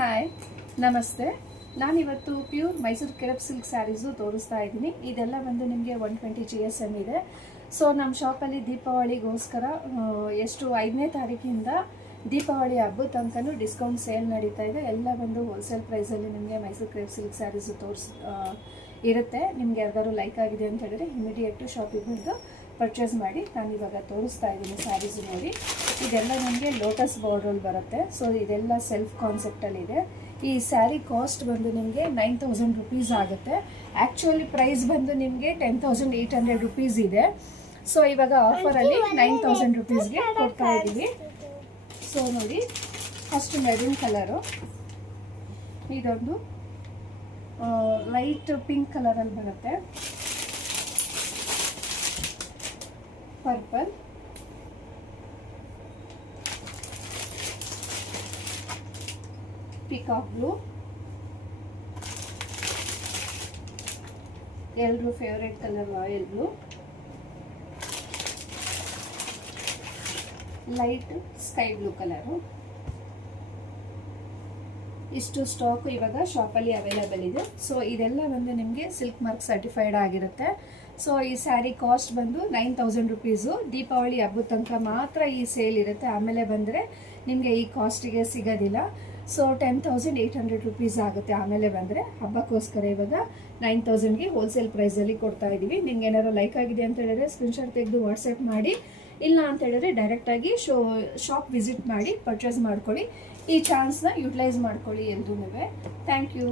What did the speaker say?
Hi, ನಮಸ್ತೆ. ನಾನಿವತ್ತು pure Mysuru ಕೆರಪ್ silk saris ತೋರಿಸ್ತಾ ಇದ್ದೀನಿ. ಇದೆಲ್ಲ ಬಂದು ನಿಮಗೆ 120 GSM ಇದೆ. ಸೊ ನಮ್ಮ ಶಾಪಲ್ಲಿ ದೀಪಾವಳಿಗೋಸ್ಕರ ಎಷ್ಟು 5ನೇ ತಾರೀಕಿಂದ ದೀಪಾವಳಿ ಹಬ್ಬದ ತನಕನೂ ಡಿಸ್ಕೌಂಟ್ ಸೇಲ್ ನಡೀತಾ ಇದೆ. ಎಲ್ಲ ಬಂದು ಹೋಲ್ಸೇಲ್ ಪ್ರೈಸಲ್ಲಿ ನಿಮಗೆ ಮೈಸೂರು ಕೆರಪ್ ಸಿಲ್ಕ್ ಸ್ಯಾರೀಸು ಇರುತ್ತೆ. ನಿಮಗೆ ಯಾವ್ದಾದ್ರು ಲೈಕ್ ಆಗಿದೆ ಅಂತ ಹೇಳಿದ್ರೆ ಇಮಿಡಿಯೇಟು ಶಾಪಿಗೆ ಬಂದು ಪರ್ಚೇಸ್ ಮಾಡಿ. ನಾನು ಇವಾಗ ತೋರಿಸ್ತಾ ಇದ್ದೀನಿ ಸ್ಯಾರೀಸು ನೋಡಿ. ಇದೆಲ್ಲ ನಮಗೆ ಲೋಟಸ್ ಬಾರ್ಡ್ರಲ್ಲಿ ಬರುತ್ತೆ. ಸೊ ಇದೆಲ್ಲ ಸೆಲ್ಫ್ ಕಾನ್ಸೆಪ್ಟಲ್ಲಿದೆ. ಈ ಸ್ಯಾರಿ ಕಾಸ್ಟ್ ಬಂದು ನಿಮಗೆ 9000 ರುಪೀಸ್ ಆಗುತ್ತೆ. ಆ್ಯಕ್ಚುಲಿ ಪ್ರೈಸ್ ಬಂದು ನಿಮಗೆ 10,800 ರುಪೀಸ್ ಇದೆ. ಸೊ ಇವಾಗ ಆಫರಲ್ಲಿ 9000 ರುಪೀಸ್ಗೆ ಕೊಡ್ತಾ ಇದ್ದೀವಿ. ಸೊ ನೋಡಿ, ಫಸ್ಟ್ ಮೆರೂನ್ ಕಲರು, ಇದೊಂದು ಲೈಟ್ ಪಿಂಕ್ ಕಲರಲ್ಲಿ ಬರುತ್ತೆ, ಪರ್ಪಲ್, ಪಿಕಾಕ್ ಬ್ಲೂ, ಎಲ್ಲರೂ favourite colour royal blue, light sky blue colour. ಇಷ್ಟು ಸ್ಟಾಕ್ ಇವಾಗ ಶಾಪಲ್ಲಿ ಅವೈಲೇಬಲ್ ಇದೆ. ಸೊ ಇದೆಲ್ಲ ಬಂದು ನಿಮಗೆ ಸಿಲ್ಕ್ ಮಾರ್ಕ್ ಸರ್ಟಿಫೈಡ್ ಆಗಿರುತ್ತೆ. ಸೊ ಈ ಸ್ಯಾರಿ ಕಾಸ್ಟ್ ಬಂದು 9000 ರುಪೀಸು. ದೀಪಾವಳಿ ಹಬ್ಬದ ತನಕ ಮಾತ್ರ ಈ ಸೇಲ್ ಇರುತ್ತೆ. ಆಮೇಲೆ ಬಂದರೆ ನಿಮಗೆ ಈ ಕಾಸ್ಟಿಗೆ ಸಿಗೋದಿಲ್ಲ. ಸೊ 10,800 ರುಪೀಸ್ ಆಗುತ್ತೆ ಆಮೇಲೆ ಬಂದರೆ. ಹಬ್ಬಕ್ಕೋಸ್ಕರ ಇವಾಗ 9000ಗೆ ಹೋಲ್ಸೇಲ್ ಪ್ರೈಸಲ್ಲಿ ಕೊಡ್ತಾ ಇದ್ದೀವಿ. ನಿಮ್ಗೆ ಏನಾದ್ರು ಲೈಕ್ ಆಗಿದೆ ಅಂತ ಹೇಳಿದ್ರೆ ಸ್ಕ್ರೀನ್ಶಾಟ್ ತೆಗೆದು ವಾಟ್ಸಪ್ ಮಾಡಿ. ಇಲ್ಲ ಅಂತ ಹೇಳಿದ್ರೆ ಡೈರೆಕ್ಟಾಗಿ ಶಾಪ್ ವಿಸಿಟ್ ಮಾಡಿ ಪರ್ಚೇಸ್ ಮಾಡ್ಕೊಳ್ಳಿ. ಈ ಚಾನ್ಸ್ನ ಯುಟಿಲೈಸ್ ಮಾಡ್ಕೊಳ್ಳಿ ಎಲ್ರೂ. Thank you.